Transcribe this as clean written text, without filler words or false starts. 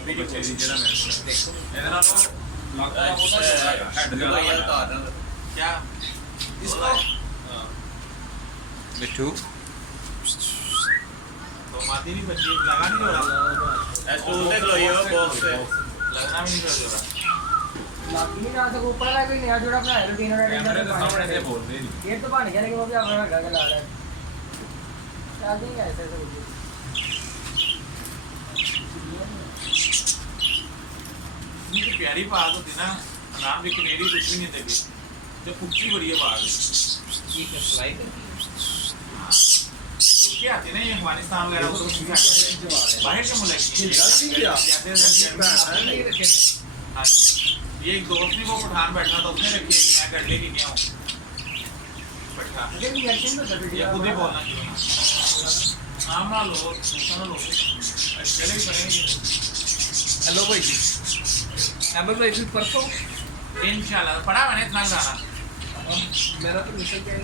अभी बच्चे दी जेड़ा मैं देखो ਇਹਦੇ ਨਾਲ ਲੱਗਦਾ ਉਹਦਾ ਹੈਡ ਜਿਆਦਾ क्या इसको मिठू तो माती नहीं बच्ची लगा नहीं हो रहा स्टूल देख लो ये बॉक्स से लगना भी नहीं हो रहा लागी नहीं रहा था ऊपर वाला कोई नया जोड़ा बनाया तो तीनों रेडी कैमरे के सामने से बोल दे ये तो बन गया लेकिन वो भी अपना घर का ला रहा है चल नहीं ऐसे ऐसे इनकी प्यारी बात होती ना नाम भी कनेरी कुछ भी नहीं देती तो कुछ बड़ी बात ये सप्लाई करती क्या आती ना ये अफगानिस्तान वगैरह को बाहर के मुल्क की हाँ ये एक दोस्त भी वो पठान बैठा था उसने रखी है मैं कर लेके गया हूँ ये खुद ही बोलना चाहिए नाम ना लो लो चले भी पड़ेंगे हेलो भाई जी अहमद भाई फिर परसों इंशाल्लाह पढ़ा मैंने इतना गाना मेरा तो मिशन क्या है